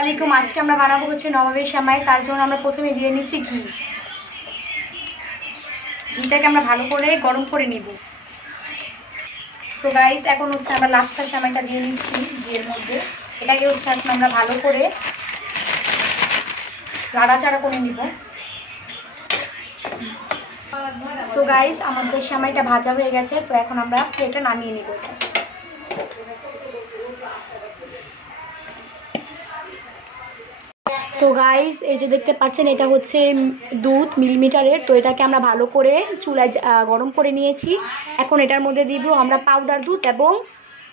আলাইকুম। আজকে আমরা বানাবো হচ্ছে নবাবের সেমাই। তার জন্য আমরা প্রথমে দিয়ে নিচ্ছি ঘি। ঘিটাকে আমরা ভালো করে গরম করে নিব। তো গাইস, এখন হচ্ছে আমরা লাচ্ছা সেমাইটা দিয়ে নিচ্ছি ঘিয়ের মধ্যে। এটাকে হচ্ছে এখন আমরা ভালো করে নাড়াচাড়া করে নিব। সো গাইস, আমাদের সেমাইটা ভাজা হয়ে গেছে। তো এখন আমরা প্লেটে নামিয়ে নিব। সো গাইস, এই যে দেখতে পাচ্ছেন, এটা হচ্ছে দুধ মিলিমিটারের। তো এটাকে আমরা ভালো করে চুলায় গরম করে নিয়েছি। এখন এটার মধ্যে দিব আমরা পাউডার দুধ এবং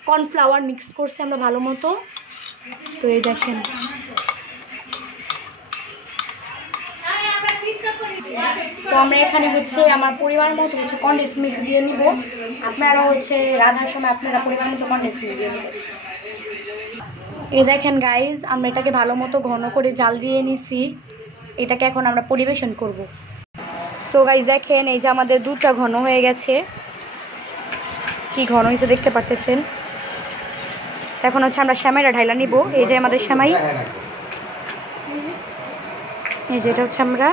কর্নফ্লাওয়ার মিক্স করছি আমরা ভালো মতো। তো এই দেখেন, তো আমরা এখানে হচ্ছে আমার পরিবার মতো হচ্ছে কনডেন্স মিল্ক দিয়ে নিব। আপনারা হচ্ছে রান্নার সময় আপনারা পরিবার মতো কনডেন্স মিল্ক দিয়ে নেবেন। এই দেখেন গাইজ, আমরা এটাকে ভালো মতো ঘন করে জাল দিয়ে নিছি। এটাকে এখন আমরা পরিবেশন করব। সো গাইজ দেখেন, এই যে আমাদের দুধটা ঘন হয়ে গেছে, কি ঘন হয়েছে দেখতে পারতেছেন। এখন হচ্ছে আমরা সেমাইটা ঢাইলা নিব। এই যে আমাদের সেমাই, এই যে এটা হচ্ছে আমরা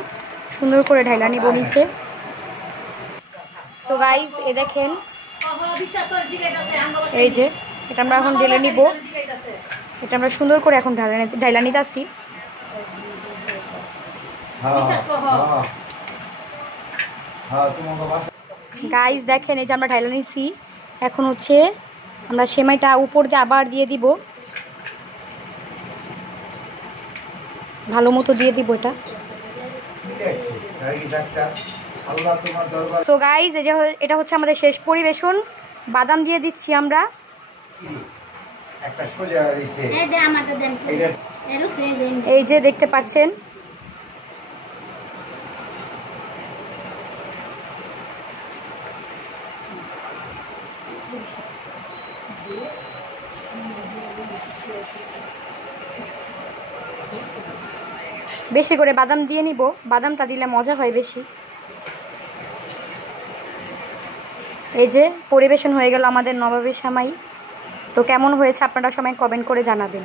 সুন্দর করে ঢাইলা নিব নিচে। সো গাইজ এই দেখেন, এই যে এটা আমরা এখন ঢেলে নিব। এটা আমরা সুন্দর করে এখন ঢাইলা নিতেছি। গাইজ দেখেন, এই যে আমরা ঢাইলা নিছি। এখন হচ্ছে আমরা সেমাইটা উপর দিয়ে আবার দিয়ে দিব, ভালো মতো দিয়ে দিব এটা। সো গাইজ, এই যে এটা হচ্ছে আমাদের শেষ পরিবেশন। বাদাম দিয়ে দিচ্ছি আমরা। এই যে দেখতে পাচ্ছেন, বেশি করে বাদাম দিয়ে নিব। বাদামটা দিলে মজা হয় বেশি। এই যে পরিবেশন হয়ে গেল আমাদের নবাবের সেমাই। তো কেমন হয়েছে আপনারা সবাই কমেন্ট করে জানাবেন।